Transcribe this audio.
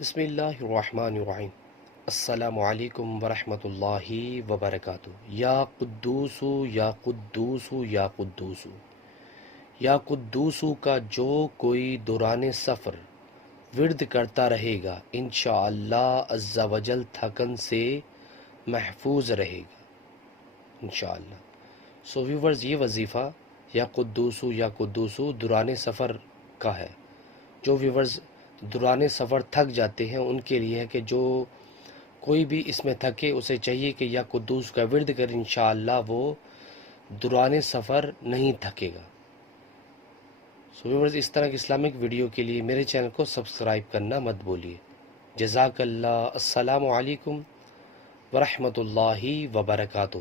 بسم اللہ الرحمن الرحیم۔ السلام علیکم ورحمۃ اللہ وبرکاتہ۔ یا قدوسو یا قدوسو یا قدوسو یا قدوسو کا جو کوئی دوران سفر ورد کرتا رہے گا انشاءاللہ عز و جل تھکن سے محفوظ رہے گا انشاءاللہ۔ سو ویورز، یہ وظیفہ یا قدوسو دوران سفر کا ہے۔ جو ویورز دوران سفر تھک جاتے ہیں ان کے لیے ہے کہ جو کوئی بھی اس میں تھکے اسے چاہیے کہ یا قدوس کا ورد کر، انشاءاللہ وہ دوران سفر نہیں تھکے گا۔ سو ویورز، اس طرح کی اسلامک ویڈیو کے لیے میرے چینل کو سبسکرائب کرنا مت بھولیے۔ جزاک اللہ۔ السلام علیکم ورحمۃ اللہ وبرکاتہ۔